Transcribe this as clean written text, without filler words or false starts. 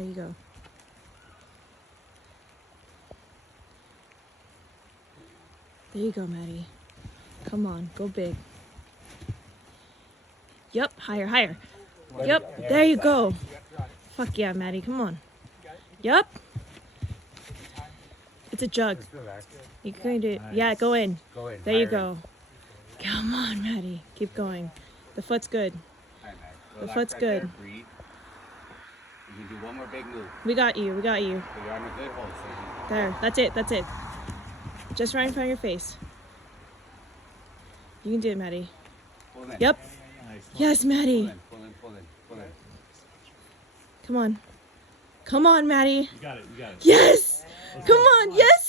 There you go. There you go, Maddie. Come on, go big. Yup, higher, higher. Yup, there you go. Fuck yeah, Maddie, come on. Yup. It's a jug. You're going to, yeah, go in. There you go. Come on, Maddie. Keep going. The foot's good. The foot's good. You can do one more big move. We got you, we got you. But you're on a good hold, so There, that's it, that's it. Just right in front of your face. You can do it, Maddie. pull in. Yep. Yes, Maddie. Pull in. Come on. Come on, Maddie. You got it. Yes! Come on, yes!